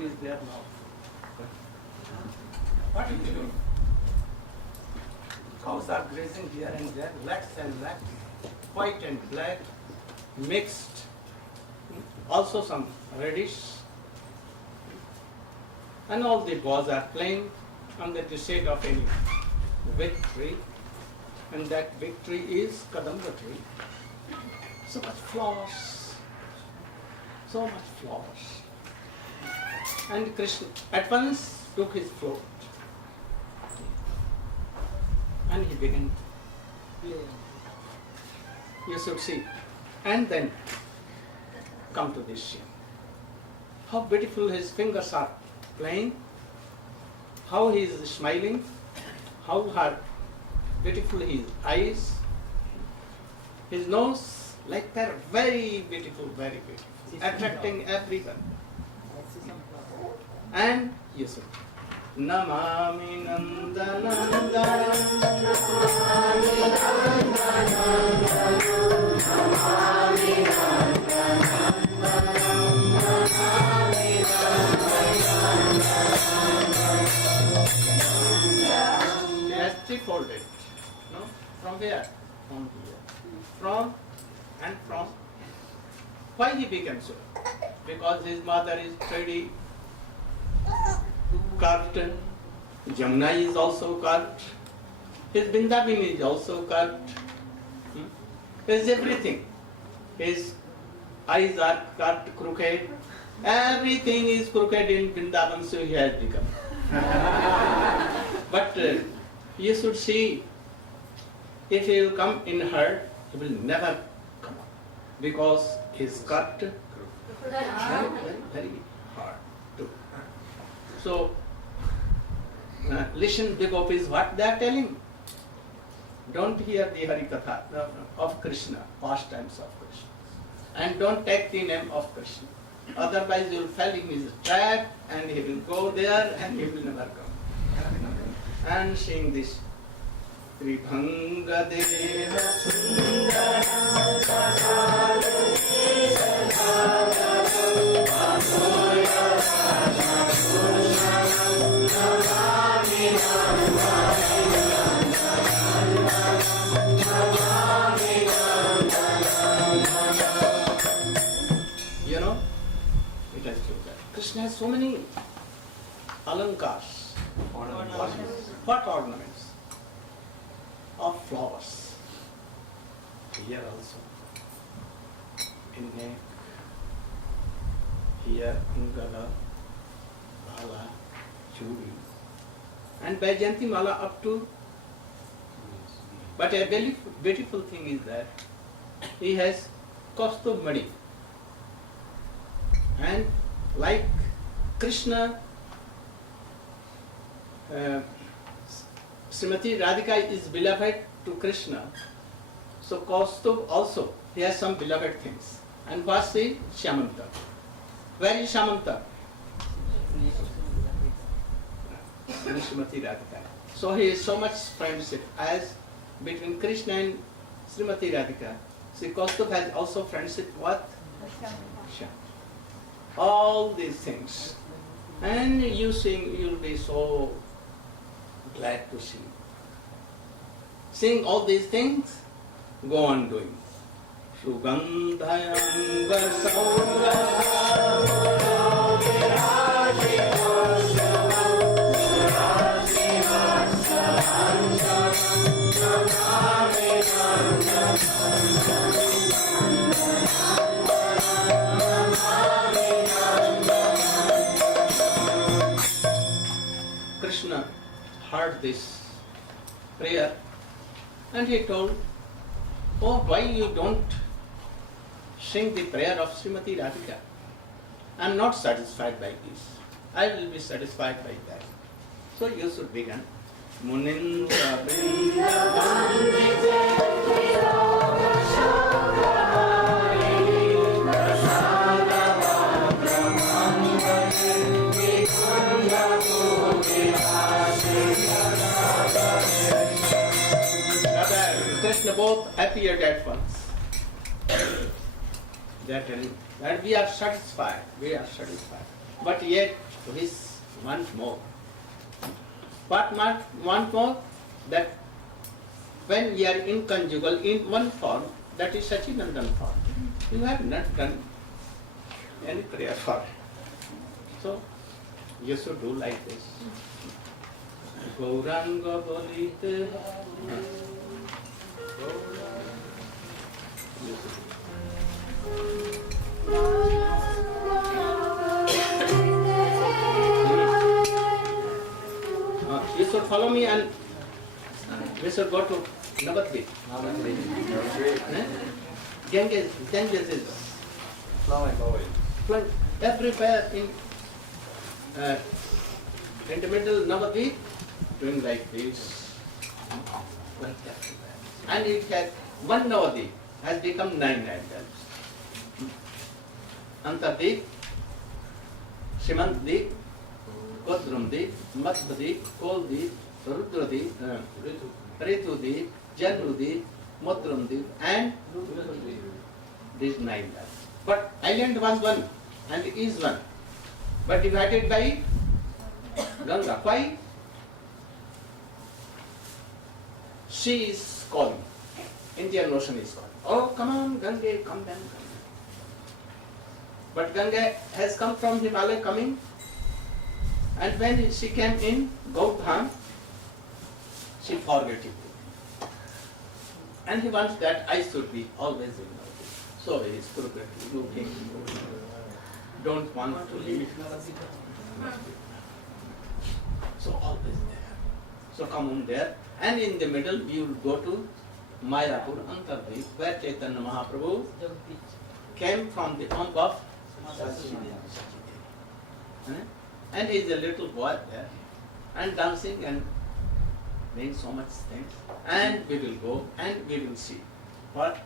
Krishna is there now. What is he doing? Cows are grazing here and there, lats and lats, white and black, mixed, also some reddish. And all the boys are playing under the shade of any victory, and that victory is Kadamba tree. So much flowers, so much flowers. And Krishna at once took his float and he began playing. You should see. And then come to this scene. How beautiful his fingers are playing, how he is smiling, how beautiful his eyes, his nose, like that, very beautiful, attracting everyone. And you should. Namami Nandananda, Namami Nandananda, Namami Nandananda. He has three-folded. No? From where? From here. From and from. Why he became so? Because his mother is pretty cut, Jamuna is also cut, his Vrindavan is also cut, his everything, his eyes are cut, crooked, everything is crooked in Vrindavan, so he has become. But you should see, if he will come in her, he will never come up, because he is cut very hard too. So, listen, the gopis, what they are telling. Don't hear the Hari Katha of Krishna, pastimes of Krishna. And don't take the name of Krishna. Otherwise you will fall in his trap and he will go there and he will never come. And sing this. Tribhanga Deva Sundara You know, it has to that. Krishna has so many alankars. What ornaments? Of flowers. Here also. In neck. Here in gala, mala, chudi. And Vajayanti mala up to. But a very beautiful thing is that he has Kaustubh Mani. And like Krishna, Srimati Radhika is beloved to Krishna. So Kaustubh also, he has some beloved things. And what's the Shamanta? Where is Shamanta? Srimati Radhika. So he is so much friendship as between Krishna and Srimati Radhika. See, Kaustubh has also friendship what? Sham. All these things. And you sing, you'll be so glad to see. Sing all these things, go on doing. Sugandhayanga Krishna heard this prayer and he told, oh, why you don't sing the prayer of Srimati Radhika? I am not satisfied by this. I will be satisfied by that. So you should begin. Munindra Krishna both appeared at once. They are telling that we are satisfied, But yet So he wants more. What want more? That when we are in conjugal in one form, that is Sachidananda form. You have not done any prayer for it. So you should do like this. Gauranga Bolite. You should follow me and we should go to Navadvip. Ganges is flowing everywhere in the middle Navadvip, doing like this, like that. And it has one Navadvip has become 9 times. Antardvip, Simantdvip, Kodramdvip, Madhvadvip, Koldvip, Rudradvip, Ritudvip, Janudvip, Mudramdvip, and these 9 times. But island was one and is one, but divided by Ganga. Why? She is calling. Indian Ocean is calling. Oh, come on, Ganga, come down. But Ganga has come from Himalaya coming, and when she came in Gaudham, she forgot it. And he wants that I should be always in Navadvip. So he is looking, don't want to leave. So always there. So come on there, and in the middle we will go to Mayapur, Antardvip, where Chaitanya Mahaprabhu came from the womb of and he is a little boy there, and dancing and doing so much things. And we will go and we will see what.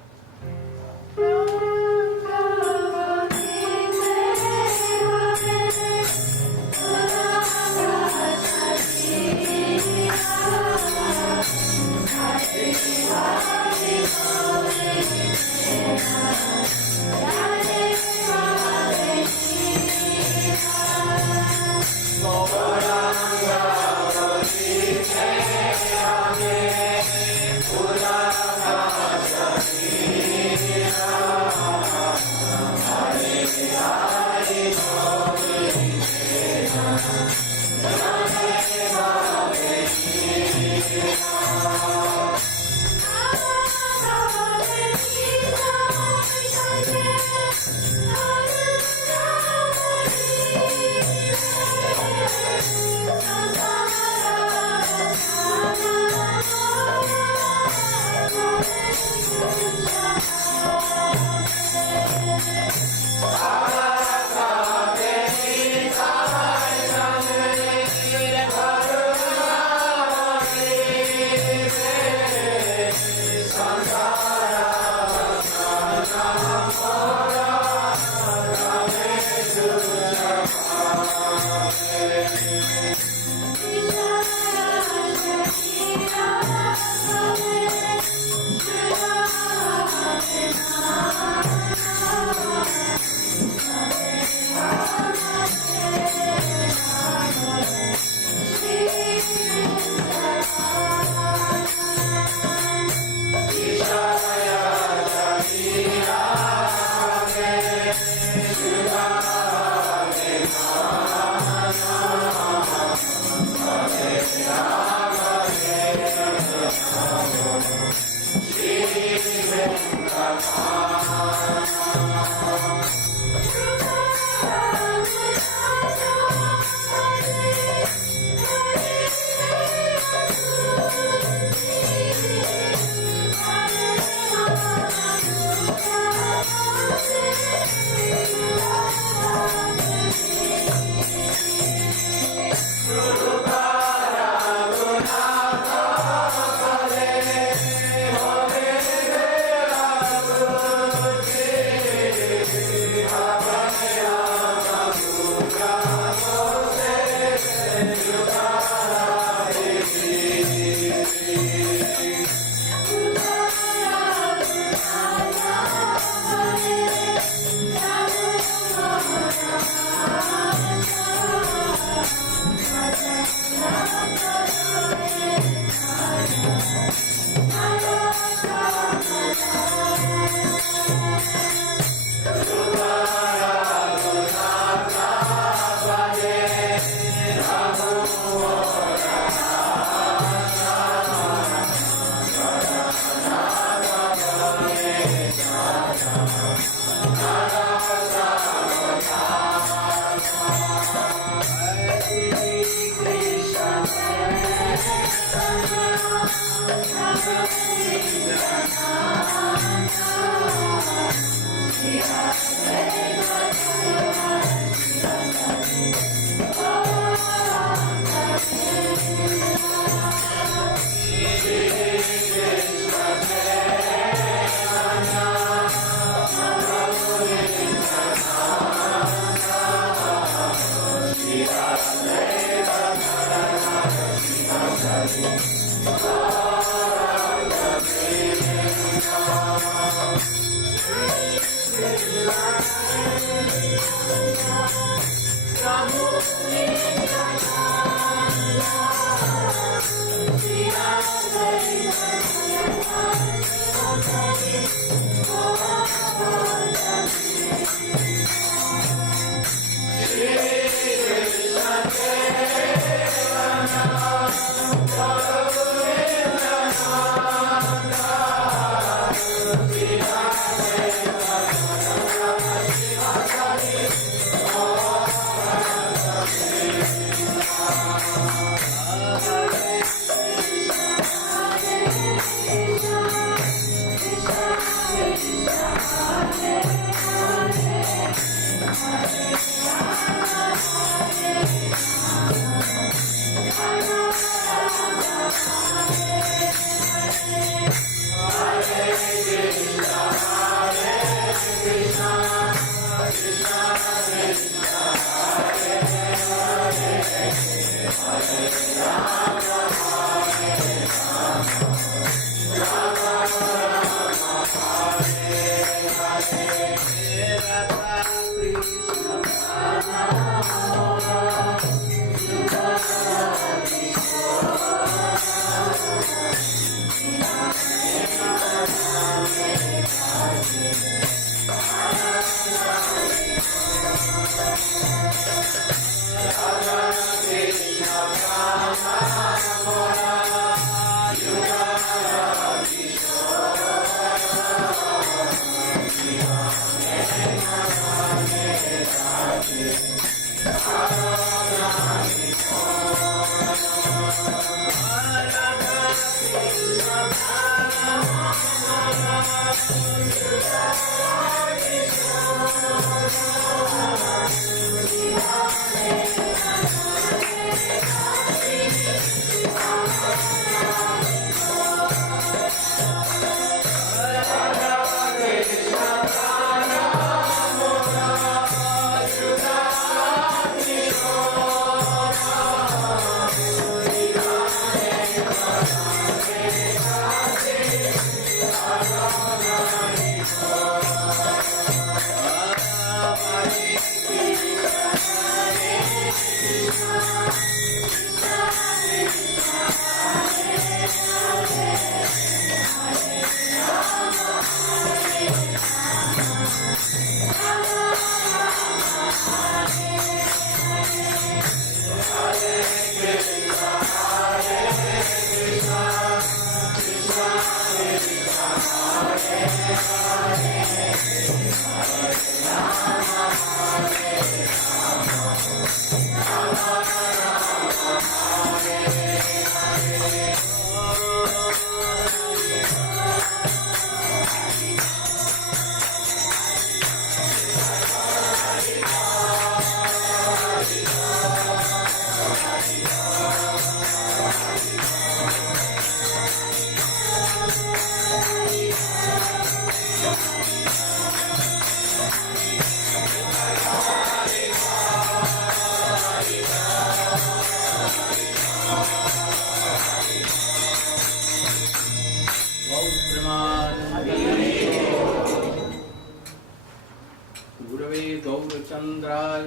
Chandrai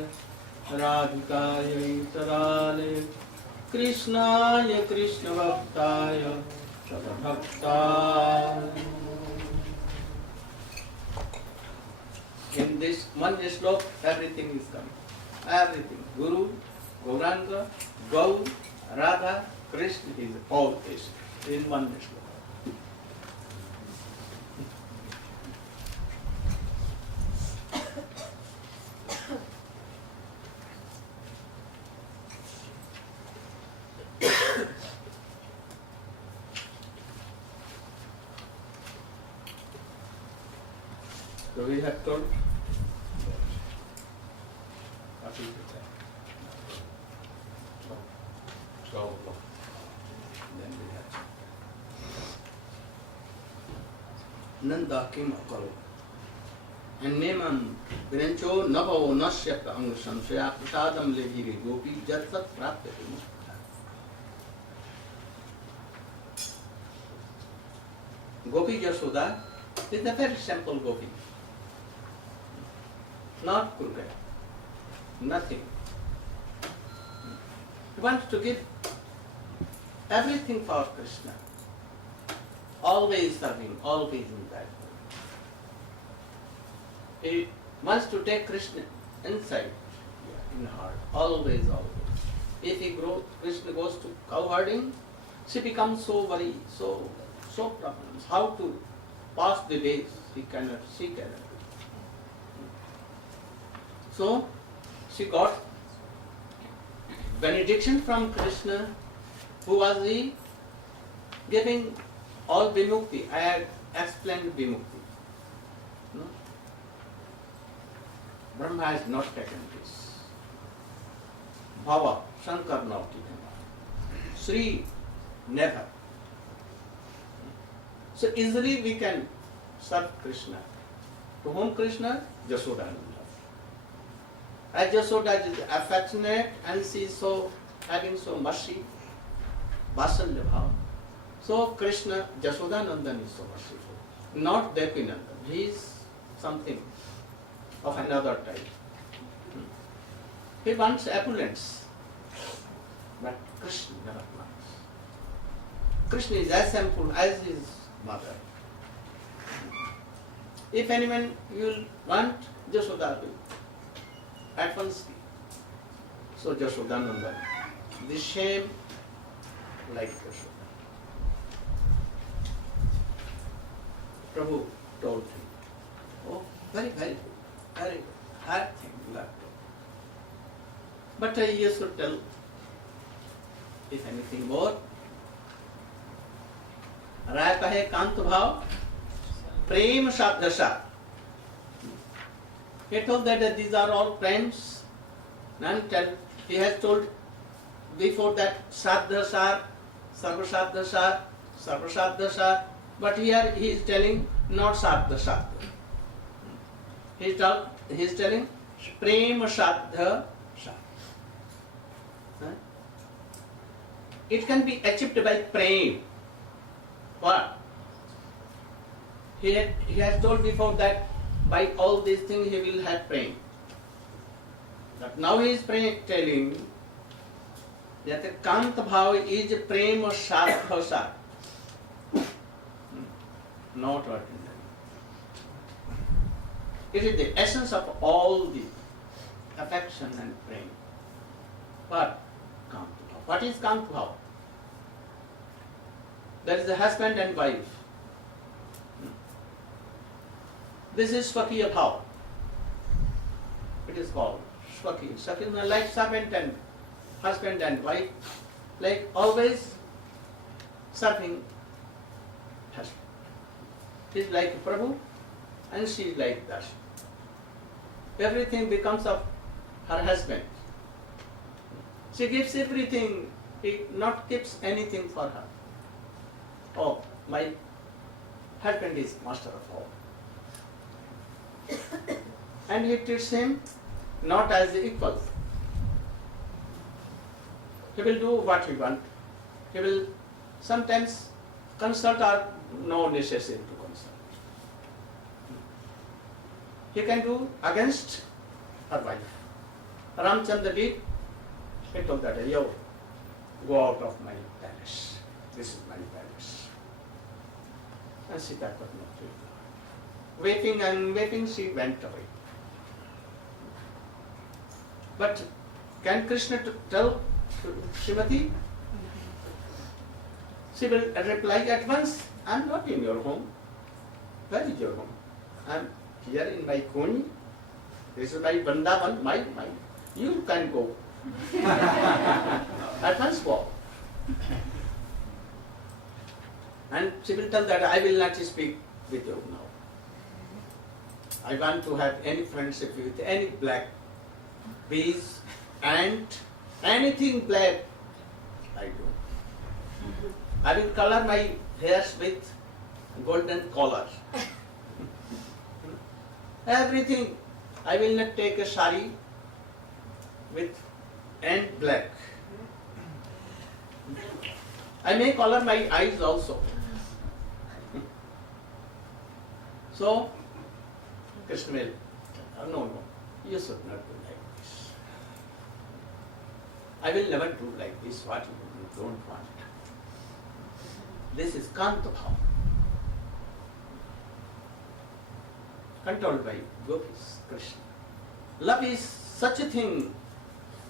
राधिकाय तदालय कृष्णाय Krishna भक्ताय तदभक्ताय. In this one slok, everything is coming. Everything. Guru, Gauranga, Gaur, Radha, Krishna is all this in one slok. So we have told what is the time? 12 o'clock. Then we have Nanda kim akalo. And nemam virancho navo nasyata angusam swaya prasadam lehiri gopi jatsat prapyate mukta. Gopi Yashoda is a very simple gopi. Not crooked. Nothing. He wants to give everything for Krishna. Always serving, always in that. He wants to take Krishna inside, in heart, always, always. If Krishna goes to cow herding, she becomes so worried, so problems. How to pass the days, she cannot. So, she got benediction from Krishna, who was the giving all vimukti. I had explained vimukti. No? Brahma has not taken this. Bhava, Shankar not taken. Sri, never. So easily we can serve Krishna. To whom Krishna? Jashoda. As Jashoda is affectionate and she is having so mercy, Vasalya bhava. So Krishna, Jashoda Nandan is so merciful. Not Devi Nandan. He is something of another type. He wants opulence. But Krishna never wants. Krishna is as simple as his mother. If anyone will want, Jashoda will at once be. So Jashoda Nandan, the same like Jashoda. Prabhu told him, oh, very, very good, very good, hard thing you have to. But he used to tell, if anything more, Raya kahe kant bhav, prem sadhasa. He told that these are all prems. He has told before that sadhasa, sarvasadhasa, sarvasadhasa. But here he is telling not sadhasa. He is telling prem sadhasa. It can be achieved by prem. What? He has told before that by all these things he will have prem. But now he is telling that the Kanta Bhava is prema sadhasa. Not ordinary. It is the essence of all the affection and prem. What? Kanta Bhava. What is Kanta Bhava? That is the husband and wife. This is Swakiya Bhava. It is called Swakiya. Swakiya is like servant and husband and wife, like always serving husband. He is like Prabhu and she is like Dash. Everything becomes of her husband. She gives everything, he not keeps anything for her. Oh, my husband is master of all. And he treats him not as equal. He will do what he wants. He will sometimes consult or no necessity to consult. He can do against her wife. Ramchandra did. He told that, yo, go out of my palace. This is my palace. And Sita could not do it. Waiting and waiting, she went away. But can Krishna tell Srimati? She will reply at once, I am not in your home. Where is your home? I am here in my Koni. This is my Vrindavan, my. You can go. At once go. And she will tell that I will not speak with you now. I want to have any friendship with any black bees and anything black, I do. I will color my hairs with golden color. Everything. I will not take a sari with and black. I may color my eyes also. So, Krishna will, no, you should not do like this. I will never do like this, what you don't want. This is Kanta Bhava, controlled by gopis, Krishna. Love is such a thing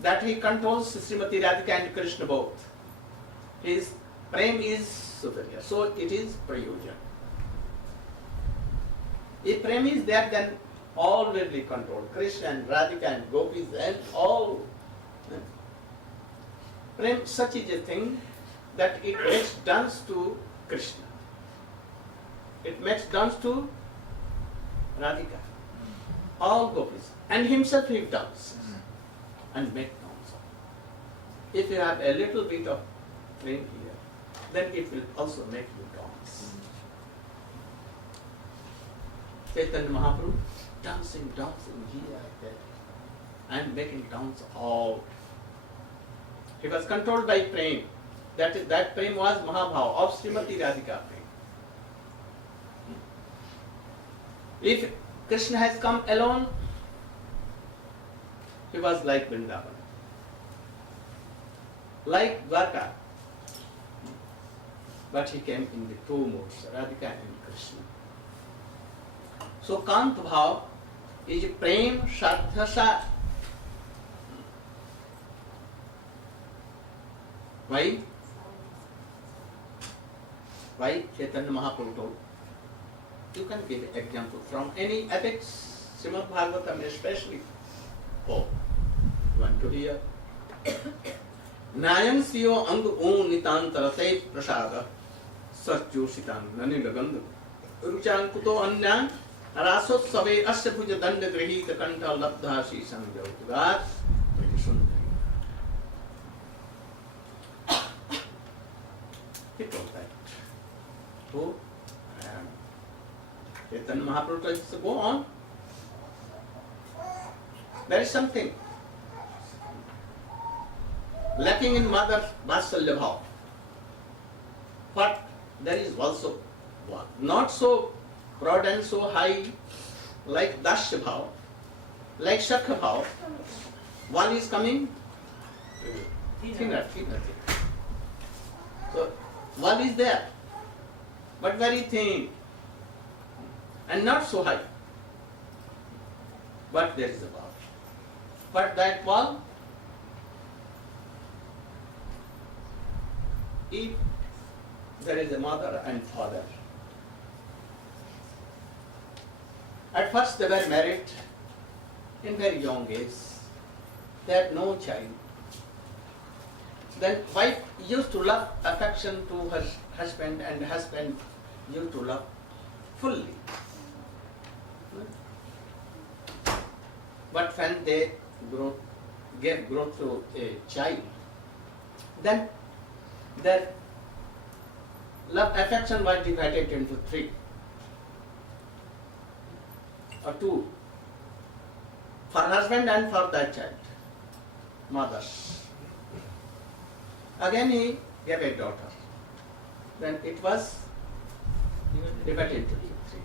that he controls Srimati Radhika and Krishna both. His prem is superior, so it is prayojan. If prem is there, then all will be controlled. Krishna and Radhika and gopis and all. Prem such is a thing that it makes dance to Krishna. It makes dance to Radhika. All gopis. And himself he dances and make dance. If you have a little bit of prem here, then it will also make you dance. Chaitanya Mahaprabhu dancing here, there, and making dance all. He was controlled by prem. That prem was Mahabhava of Srimati Radhika prem. If Krishna has come alone, he was like Vrindavan, like Dwarka. But he came in the two modes, Radhika and Krishna. So Kanta Bhava is prem sadhasa. Why? Why Chaitanya Mahaprabhu told? You can give an example from any epics, Srimad Bhagavatam especially. Oh, you want to hear? Nayam siyo ang o nitantarate prasada sarjoshitan nanilaganda ruchan kuto anyang rasot sabe asya bhuja danda grihita kanta labdha shisam jautugat sundari. He told that. Who? Chaitanya Mahaprabhu told us to go on. There is something lacking in mother Vatsalya Bhava. But there is also one. Not so broad and so high like Dasya Bhava, like Shakha Bhava. One is coming thinner. So one is there, but very thin and not so high. But there is a ball. But that ball, if there is a mother and father, at first they were married in very young age. They had no child. Then wife used to love affection to her husband, and husband used to love fully. But when they gave growth to a child, then their love affection was divided into three or two, for husband and for that child, mothers. Again he gave a daughter. Then it was divided into three.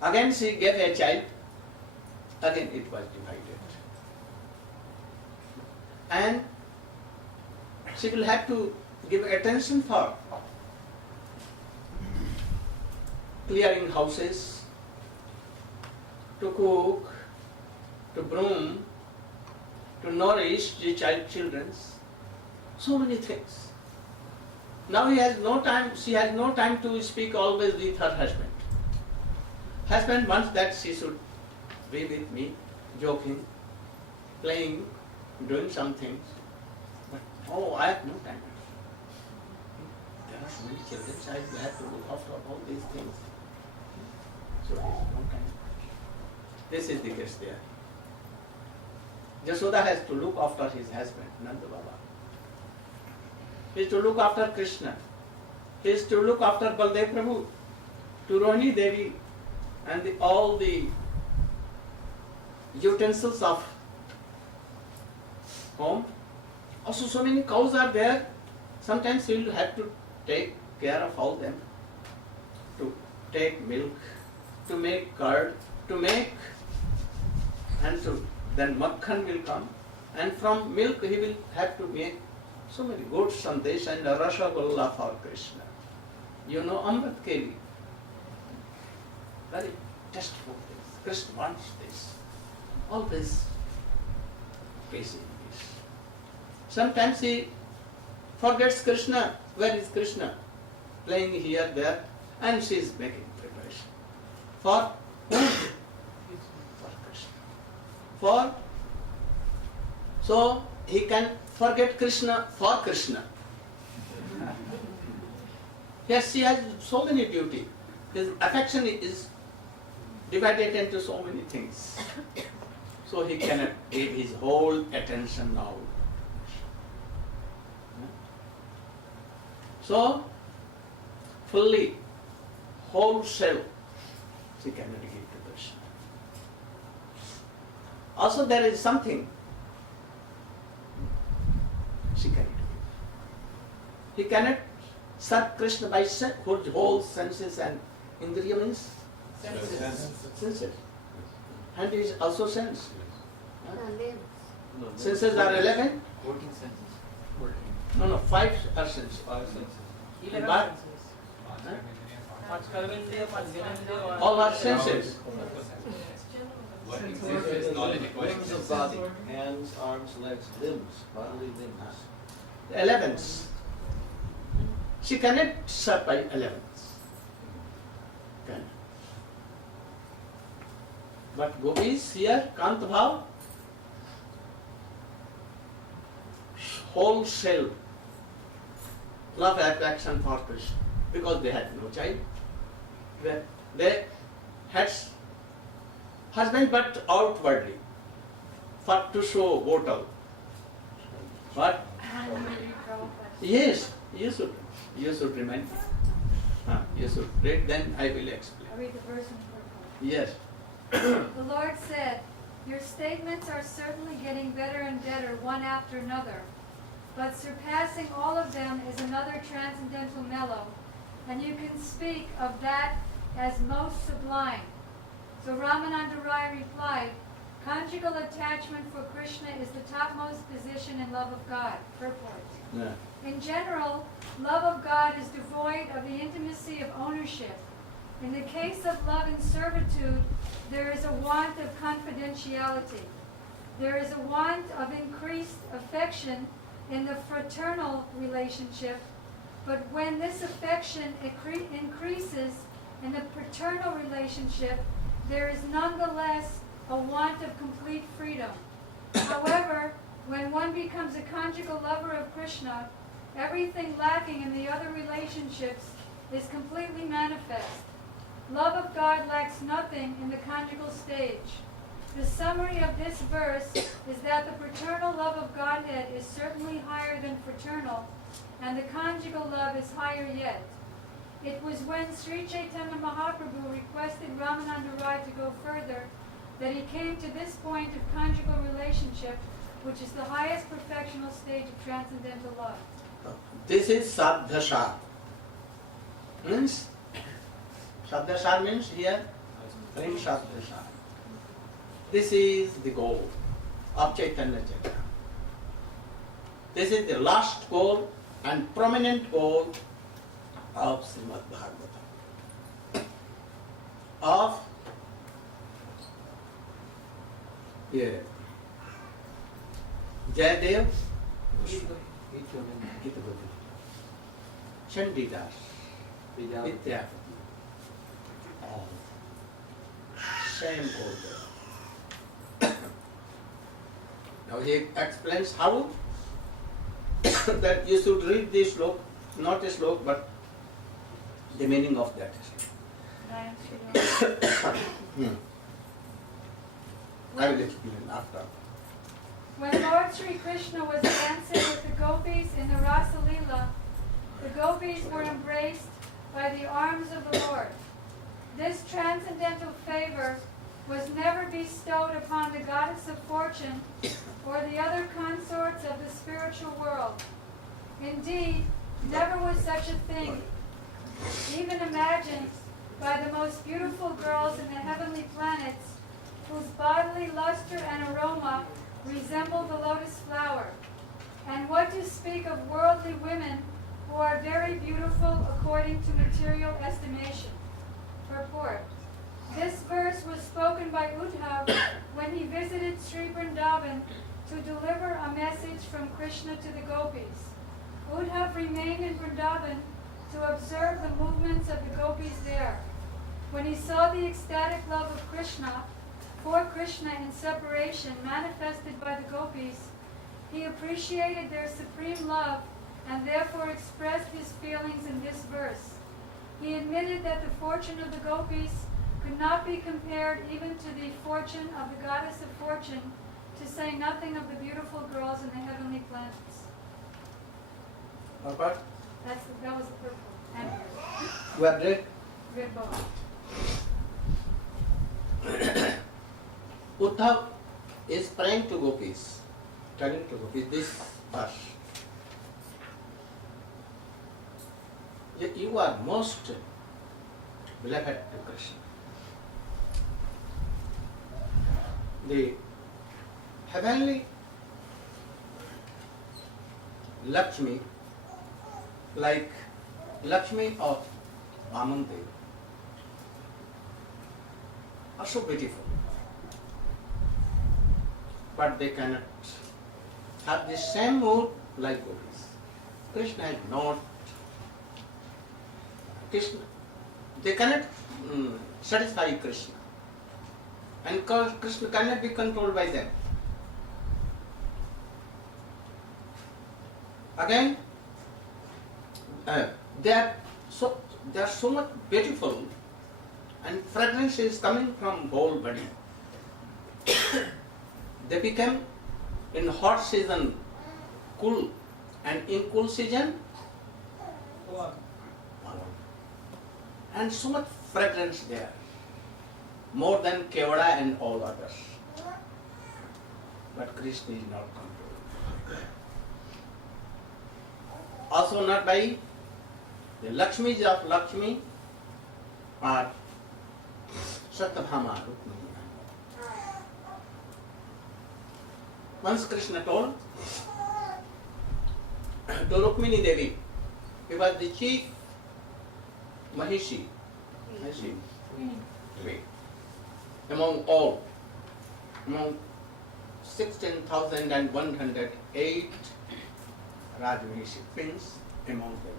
Again she gave a child. Again it was divided. And she will have to give attention for clearing houses, to cook, to broom, to nourish the children. So many things. Now she has no time to speak always with her husband. Husband wants that she should be with me, joking, playing, doing some things. But I have no time. There are so many children, I have to look after all these things. So he is no time. This is the case there. Yashoda has to look after his husband, Nanda Baba. He is to look after Krishna. He is to look after Baldev Prabhu, to Rohini Devi, and all the utensils of home. Also, so many cows are there. Sometimes he will have to take care of all them, to take milk, to make curd, to make, and to then makhan will come, and from milk he will have to make so many good sandesh and rasagula for Krishna. You know Amrit Kevi, very tasteful things. Krishna wants this. Always facing this. Sometimes he forgets Krishna. Where is Krishna? Playing here, there, and she is making preparation. For whom? For Krishna. For, so he can forget Krishna for Krishna. Yes, he has so many duty. His affection is divided into so many things. So he cannot give his whole attention now. So, fully, wholesale, she cannot give to Krishna. Also there is something she cannot give. He cannot serve Krishna by whole senses and indriya means? Senses. And he is also sense. Senses are 11? Working senses. No, 5 are senses. 11 But all are senses. Working senses, knowledge acquiring Limbs of senses. body, hands, arms, legs, limbs, bodily limbs. 11s. She cannot serve by 11s. Cannot. But gopis here, Kant Bhav, wholesale love attraction for Krishna, because they had no child. They had husband but outwardly, for to show mortal. What? Yes, you should remind me. You should read, then I will explain. I'll read the verse in purple. Yes. The Lord said, "Your statements are certainly getting better and better one after another, but surpassing all of them is another transcendental mellow, and you can speak of that as most sublime." So Ramananda Rai replied, "Conjugal attachment for Krishna is the topmost position in love of God." Purport. Yeah. In general, love of God is devoid of the intimacy of ownership. In the case of love in servitude, there is a want of confidentiality. There is a want of increased affection in the fraternal relationship, but when this affection increases in the paternal relationship, there is nonetheless a want of complete freedom. However, when one becomes a conjugal lover of Krishna, everything lacking in the other relationships is completely manifest. Love of God lacks nothing in the conjugal stage. The summary of this verse is that the paternal love of Godhead is certainly higher than fraternal, and the conjugal love is higher yet. It was when Sri Chaitanya Mahaprabhu requested Ramananda Rai to go further that he came to this point of conjugal relationship, which is the highest perfectional stage of transcendental love. This is Sadhasar. Means? Sadhasar means here, Prem Sadhasar. This is the goal of Chaitanya Chaitanya. This is the last goal and prominent goal of Srimad Bhagavatam. Of Jayadev, Chandidas, Vidyapati. Same goal there. Now he explains how that you should read this slok, not a slok, but the meaning of that slok. I will explain after. When Lord Sri Krishna was dancing with the gopis in the Rasa Leela, the gopis were embraced by the arms of the Lord. This transcendental favor was never bestowed upon the goddess of fortune or the other consorts of the spiritual world. Indeed, never was such a thing even imagined by the most beautiful girls in the heavenly planets, whose bodily luster and aroma resemble the lotus flower. And what to speak of worldly women who are very beautiful according to material estimation. Purport. This verse was spoken by Uddhav when he visited Sri Vrindavan to deliver a message from Krishna to the gopis. Uddhav remained in Vrindavan to observe the movements of the gopis there. When he saw the ecstatic love of Krishna, for Krishna in separation manifested by the gopis, he appreciated their supreme love and therefore expressed his feelings in this verse. He admitted that the fortune of the gopis could not be compared even to the fortune of the goddess of fortune, to say nothing of the beautiful girls in the heavenly planets. Purport? That was the purport. And You have read? read both. Uddhav is praying to gopis, telling to gopis this verse. You are most beloved to Krishna. The heavenly Lakshmi, like Lakshmi of Vamandev, are so beautiful, but they cannot have the same mood like gopis. Krishna is not. Krishna, they cannot satisfy Krishna, and Krishna cannot be controlled by them. Again, they are so much beautiful, and fragrance is coming from whole body. They become in hot season cool, and in cool season warm. And so much fragrance there, more than Kevada and all others. But Krishna is not controlled. Also not by the Lakshmis of Lakshmi or Satyabhama Rukmini. Once Krishna told to Rukmini Devi, he was the chief Mahishi, among all, among 16,108 Rajmahishi queens among them.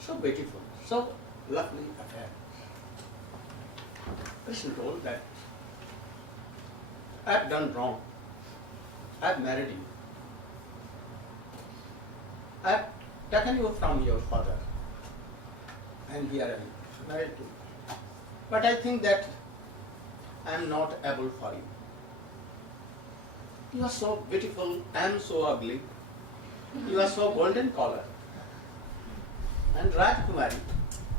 So beautiful, so lovely affair. Krishna told that I have done wrong. I have married you. I have taken you from your father, and here I am married to you. But I think that I am not able for you. You are so beautiful, I am so ugly. You are so golden color. And Rajkumari,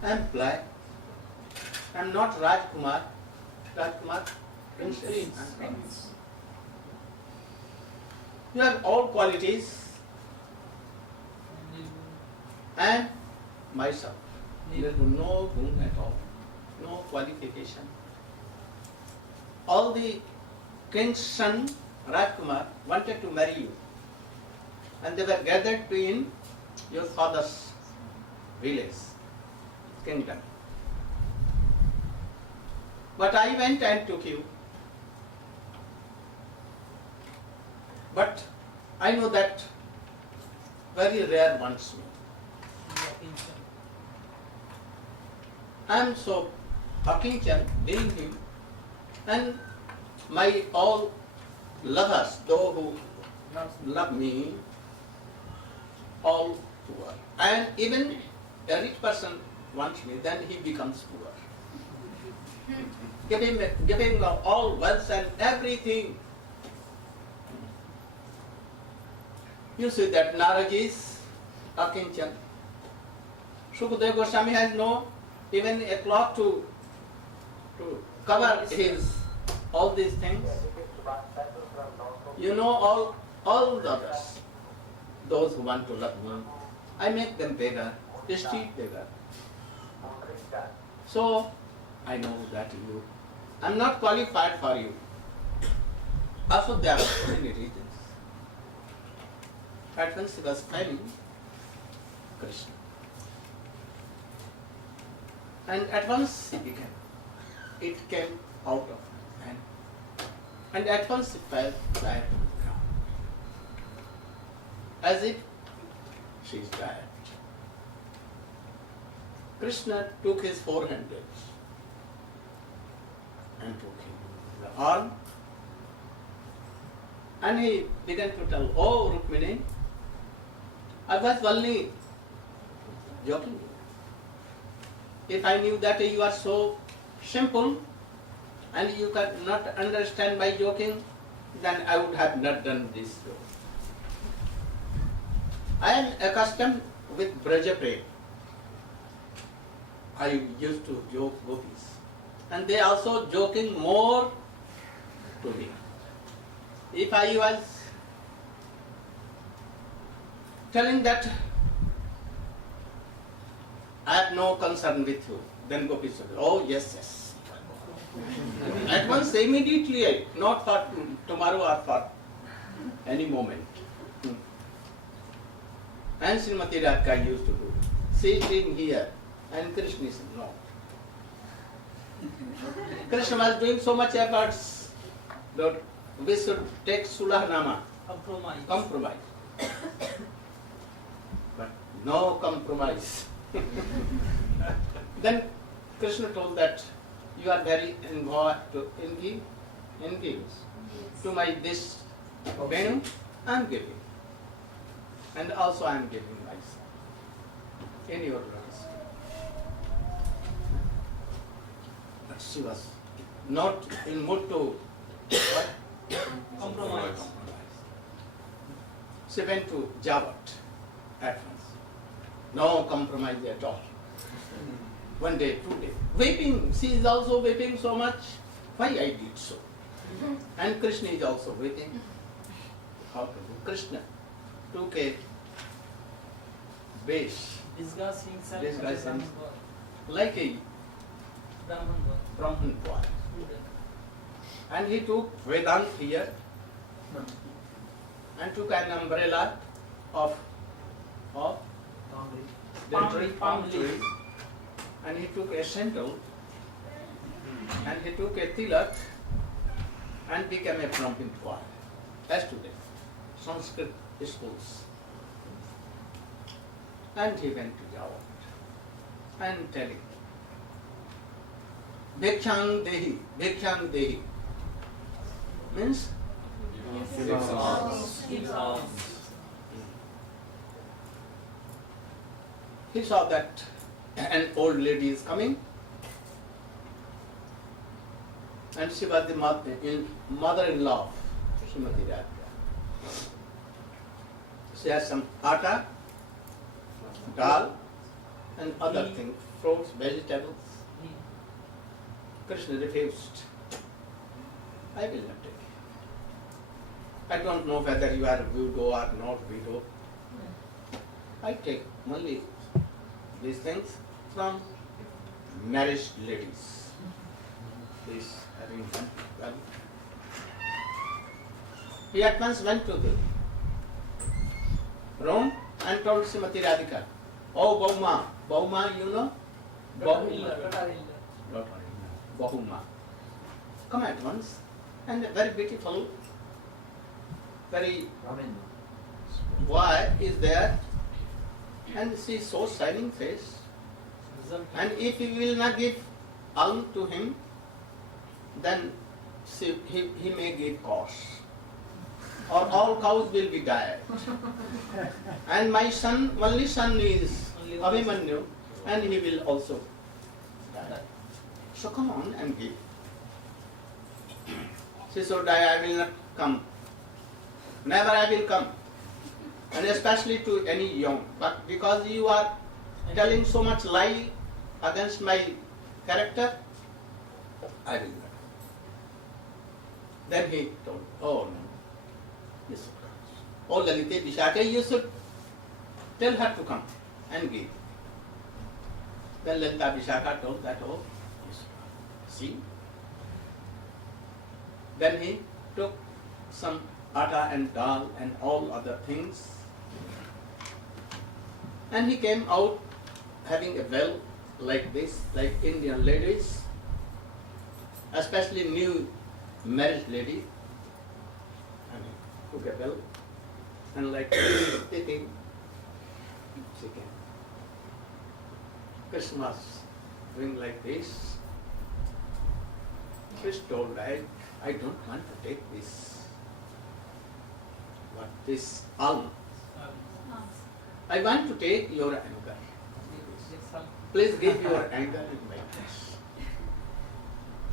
I am black. I am not Rajkumar. Rajkumar, princess. You have all qualities, and myself. There is no good at all, no qualification. All the king's son, Rajkumar, wanted to marry you, and they were gathered in your father's village, kingdom. But I went and took you. But I know that very rare wants me. I am so Akinchan, being him, and my all lovers, those who love me, all poor. And even a rich person wants me, then he becomes poor. Give him all wealth and everything. You see that Narayana is akinchan. Sukadeva Goswami has no even a cloth to cover his all these things. You know all the others, those who want to love me, I make them beggar, street beggar. So I know that I'm not qualified for you. Also there are so many reasons. At once he was finding Krishna. And at once he became. It came out of his hand. And at once he fell flat on the ground. As if she is dead. Krishna took his 4 hands and took him in the arm. And he began to tell, "Oh Rukmini, I was only joking. If I knew that you are so simple and you cannot understand my joking, then I would have not done this joke. I am accustomed with Braja Prem. I used to joke gopis. And they also joking more to me. If I was telling that I have no concern with you, then gopis said, "Oh yes, yes." At once, immediately, not for tomorrow or for any moment. And Srimati Radhika used to do, sitting here, and Krishna said, "No." Krishna was doing so much efforts that we should take Sulahnama, compromise. But no compromise. Then Krishna told that you are very engaged to my this Venu, I am giving. And also I am giving myself in your place. But she was not in mood to compromise. She went to Javat at once. No compromise at all. 1 day, 2 days. Weeping. She is also weeping so much. Why I did so? And Krishna is also weeping. How to do? Krishna took a base, Disguising himself Disguising. like a Brahman boy. And he took Vedant here and took an umbrella of the palm tree, and he took a sandal and he took a tilak and became a Brahmin boy. As today, Sanskrit schools. And he went to Javat and telling, Bhikshang Dehi means he saw that an old lady is coming, and she was the mother-in-law of Srimati Radhika. She has some atta, dal, and other things, fruits, vegetables. Krishna refused. I will not take it. I don't know whether you are widow or not widow. I take only these things from married ladies. Please, having done well. He at once went to the room and told Srimati Radhika, "Oh Bauma, you know? Bahuma. Come at once." And a very beautiful, very boy is there, and she is so shining face. And if you will not give alms to him, then he may give cows, or all cows will be died. And my son, only son is Abhimanyu, and he will also die. So come on and give. She said, I will not come. Never I will come. And especially to any young. But because you are telling so much lie against my character, I will not. Then he told, oh no, you should come. Oh Lalite Vishaka, you should tell her to come and give. Then Lalita Vishaka told that, oh, you should come. See? Then he took some atta and dal and all other things, and he came out having a bell like this, like Indian ladies, especially new married lady, and he took a bell and like taking chicken. Krishna was doing like this. Krishna told, I don't want to take this. What this alms? I want to take your anger. Please give your anger in my place.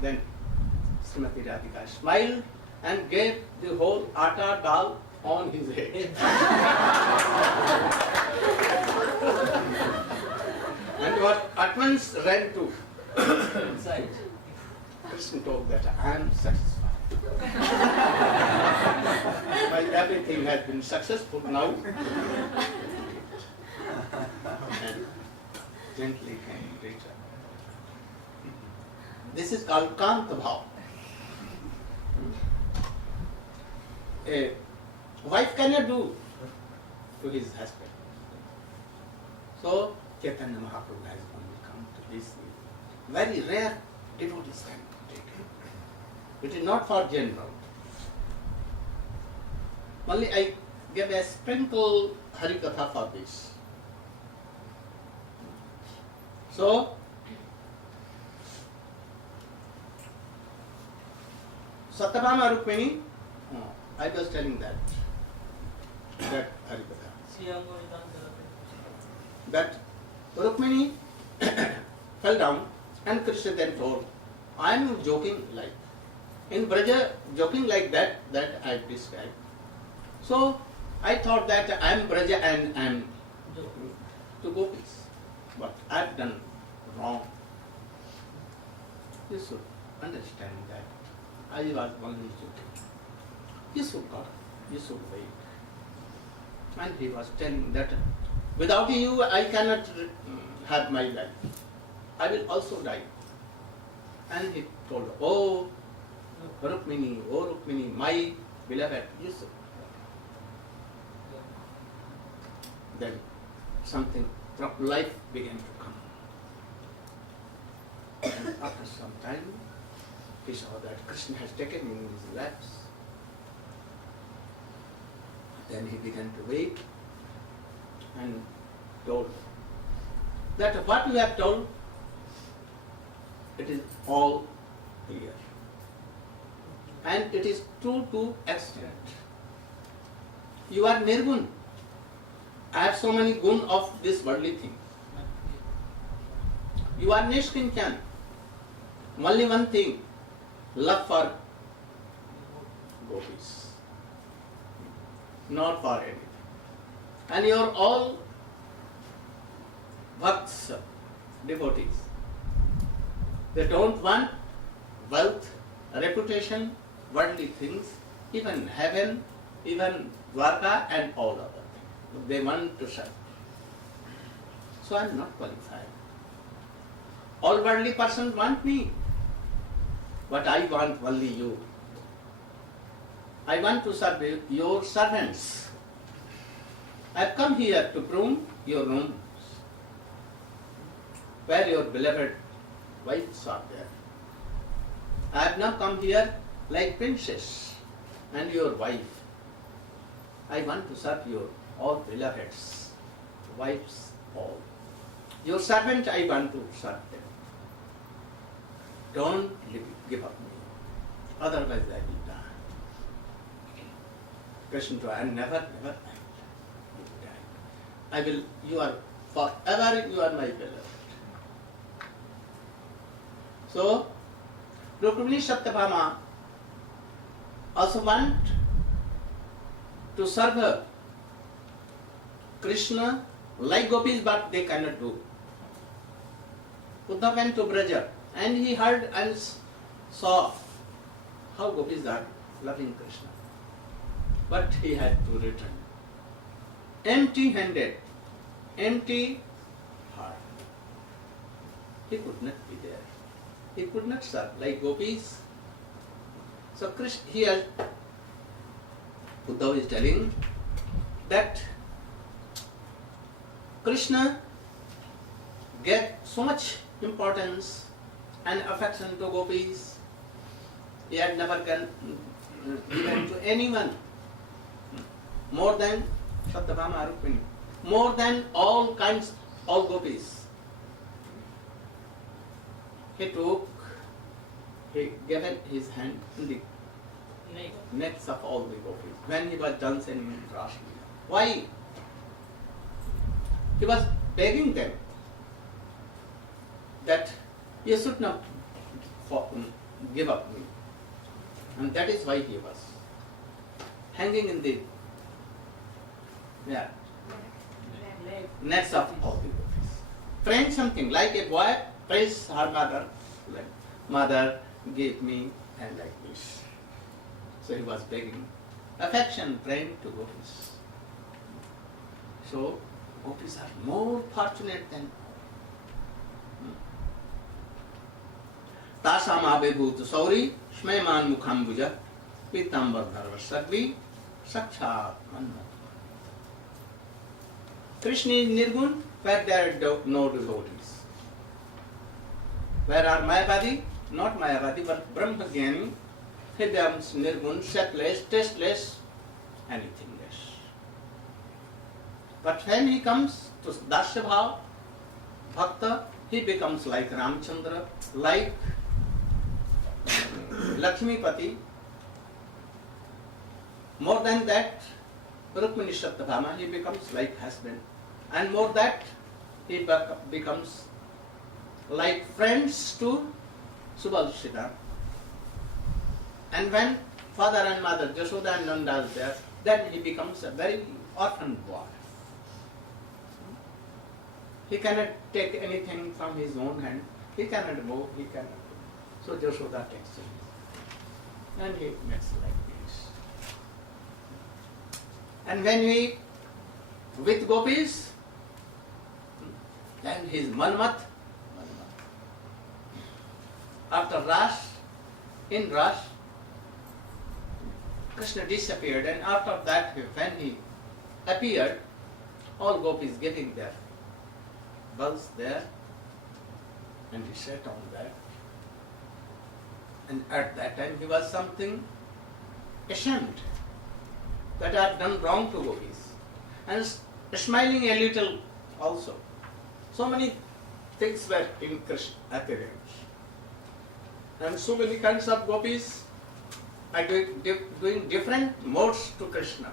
Then Srimati Radhika smiled and gave the whole atta dal on his head. And what at once ran to inside. Krishna told that I am satisfied. My everything has been successful now. And gently came return. This is called Kanta Bhav. A wife cannot do to his husband. So Chaitanya Mahaprabhu has only come to this very rare devotees can take it. It is not for general. Only I give a sprinkle Harikatha for this. So, Satyabhama Rukmini, I was telling that Harikatha. That Rukmini fell down and Krishna then told, I am joking like, in Braja, joking like that I described. So, I thought that I am Braja and I am to gopis. But I have done wrong. You should understand that I was only joking. You should come, you should wait. And he was telling that without you I cannot have my life. I will also die. And he told, oh Rukmini, my beloved, you should. Then something from life began to come. And after some time, he saw that Krishna has taken him in his laps. Then he began to wait and told that what you have told, it is all clear. And it is true to extent. You are nirgun. I have so many gun of this worldly thing. You are nishkinchan. Only one thing, love for gopis. Not for anything. And you are all bhakts, devotees. They don't want wealth, reputation, worldly things, even heaven, even Dwarka and all other things. They want to serve. So I am not qualified. All worldly persons want me, but I want only you. I want to serve your servants. I have come here to prune your rooms, where your beloved wives are there. I have now come here like princess and your wife. I want to serve your all beloveds, wives all. Your servant I want to serve them. Don't give up me, otherwise I will die. Krishna told, I never die. I will, you are forever, you are my beloved. So, Rukmini Satyabhama also want to serve Krishna like gopis, but they cannot do. Uddhav went to Braja and he heard and saw how gopis are loving Krishna. But he had to return empty-handed, empty heart. He could not be there. He could not serve like gopis. So Krishna, here Uddhav is telling that Krishna gave so much importance and affection to gopis. He had never given to anyone more than Satyabhama Rukmini, more than all kinds, all gopis. He gave his hand in the necks of all the gopis when he was dancing in Rasa. Why? He was begging them that you should not give up me. And that is why he was hanging in the necks of all the gopis. Praying something like a boy prays her mother, like mother gave me and like this. So he was begging affection, praying to gopis. So gopis are more fortunate than Tasam abhibhut sauri shmeman mukhambuja pitambar dharva sarvi sakshat manna. Krishna is Nirgun where there are no devotees. Where are Mayavadi? Not Mayavadi but Brahmagyani. He becomes Nirgun, shapeless, tasteless, anything less. But when he comes to Dasya Bhav, Bhakta, he becomes like Ramchandra, like Lakshmipati. More than that, Rukmini Satyabhama, he becomes like husband. And more that, he becomes like friends to Subhashita. And when father and mother, Jashoda and Nanda are there, then he becomes a very orphan boy. He cannot take anything from his own hand. He cannot go, he cannot do. So Jashoda takes him. And he makes like this. And when he with gopis, then his Manmat. After Ras, in Ras, Krishna disappeared, and after that, when he appeared, all gopis getting their bulls there, and he sat on that. And at that time, he was something ashamed that I have done wrong to gopis, and smiling a little also. So many things were in Krishna appearance. And so many kinds of gopis are doing different modes to Krishna.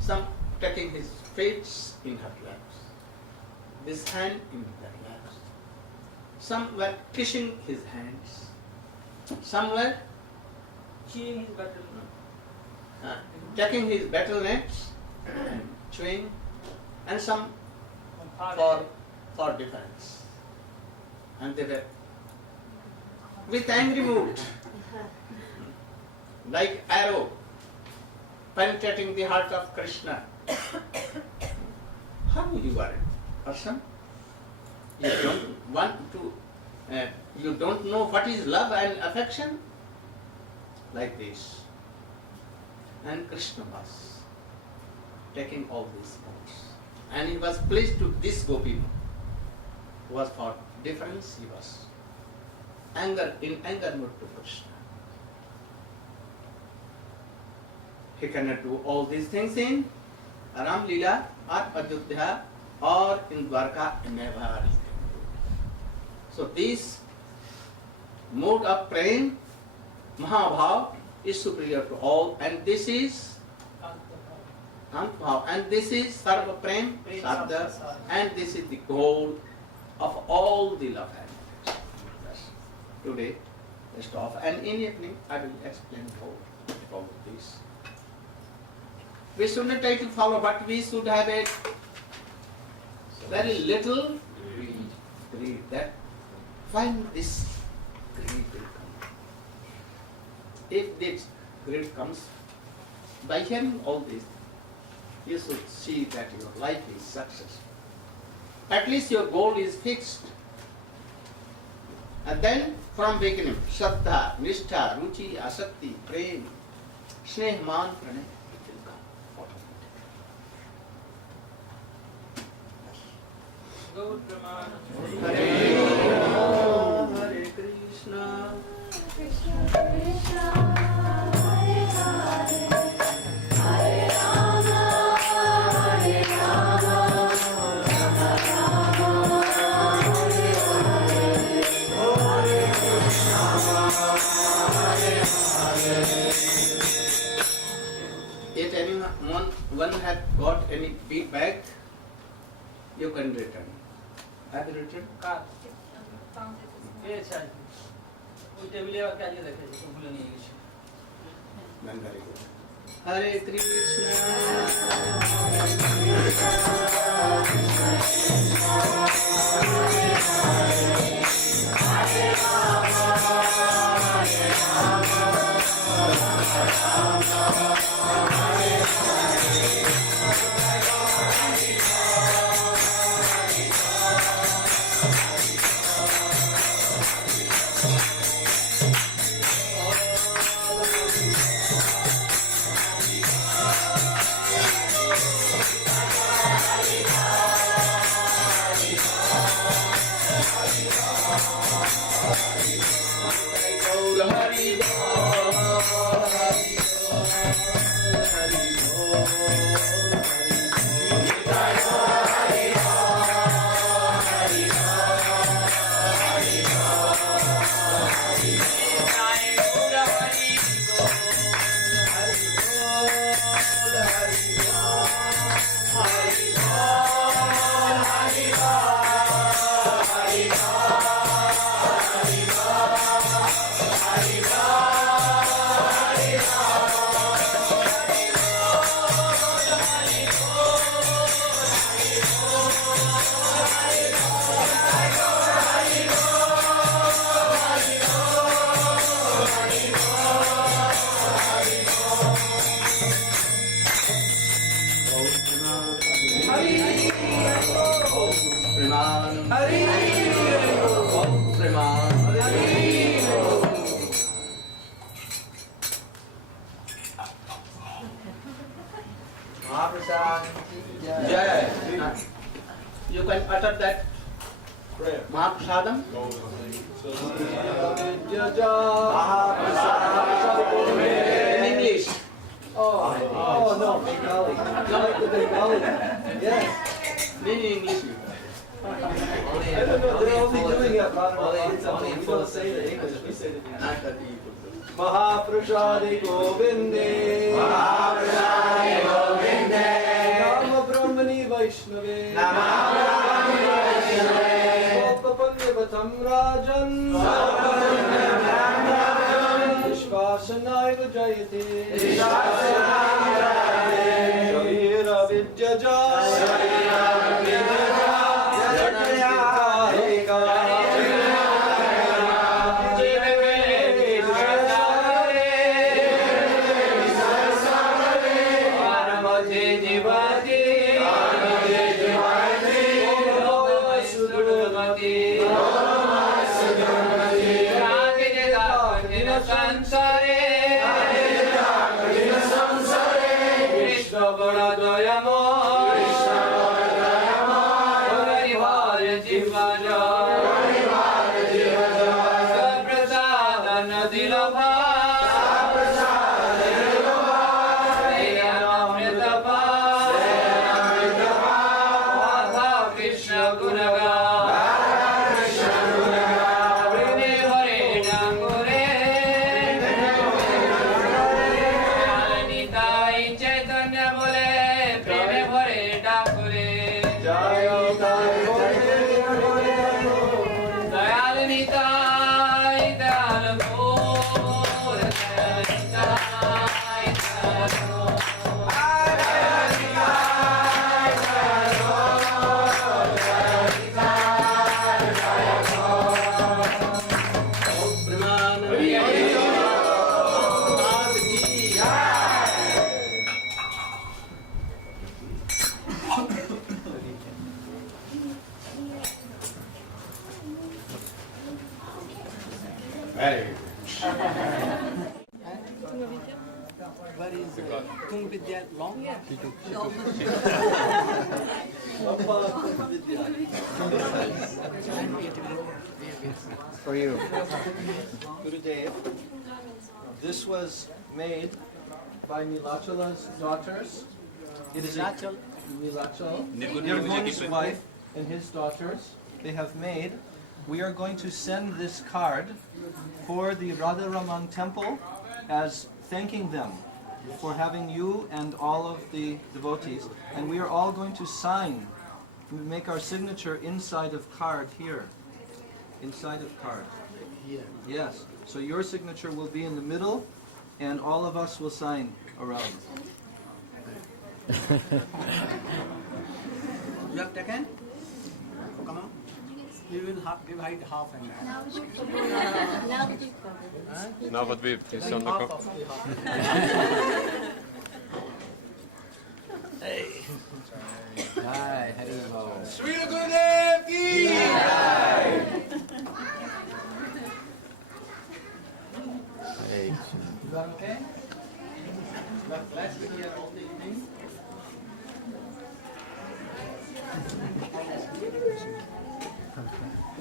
Some taking his feet in her laps, this hand in her laps. Some were kissing his hands. Some were chewing his battle. taking his battle nets and chewing, and some for defense. And they were with angry mood, like arrow penetrating the heart of Krishna. How you are a person? You don't want to, you don't know what is love and affection? Like this. And Krishna was taking all these modes. And he was pleased to this gopi who was for difference, he was in anger mood to Krishna. He cannot do all these things in Ram Leela or Ayodhya or in Dwarka, never. So this mode of praying, Mahabhav, is superior to all, and this is Antbhav, and this is Sarva Prem, Sadhya, and this is the goal of all the love and affection. today. Just off. And in evening I will explain more about this. We should not try to follow, but we should have a very little greed. That when this greed will come. If this greed comes, by hearing all this, you should see that your life is successful. At least your goal is fixed. And then from beginning, Shraddha, Nishtha, Ruchi, Asakti, Prem, Sneh, Man, Pranay, it will come automatically. Hare Krishna, Krishna Krishna, Hare Hare, Hare Rama, Hare Rama, Rama Rama, Hare Hare, Hare if anyone had got any feedback, you can return. Have you returned? কার পেয়েছে আর কি ওই টেবিলে আর কাজে দেখেছি ওগুলো নিয়ে গেছি Then very good. Hare Krishna. You can utter that Prayer. Mahaprasadam. In English. Oh no, Bengali. I like the Bengali. Yes. In English. I don't know, they're only doing it we don't say the English, we say the English. Not that evil. Mahaprasade Govinde. Mahaprasade Govinde. Nama Brahmani Vaishnave. Nama Brahmani Vaishnave. Svapapanyavatam Rajan. Svapapanyavatam Rajan. Vishvasanaiva Jayate. Vishvasanaiva Jayate. Shavira Vidyaja. Shavira Vidyaja. Chaitanya bole, Where is Tung Vidya long? For you. Gurudeva, this was made by Nilachala's daughters. It is Nilachal, Nirgun's wife and his daughters. They have made. We are going to send this card for the Radharaman temple as thanking them for having you and all of the devotees. And we are all going to sign, make our signature inside of card here. Inside of card. Here. Yes. So your signature will be in the middle and all of us will sign around. You have taken? Come on. You will divide half and half. Navadvip is on the Half cup. of the half. Hey. Hi, Haribol. Srila Gurudeva ki! You are okay? You are glad to hear all the evening? Okay.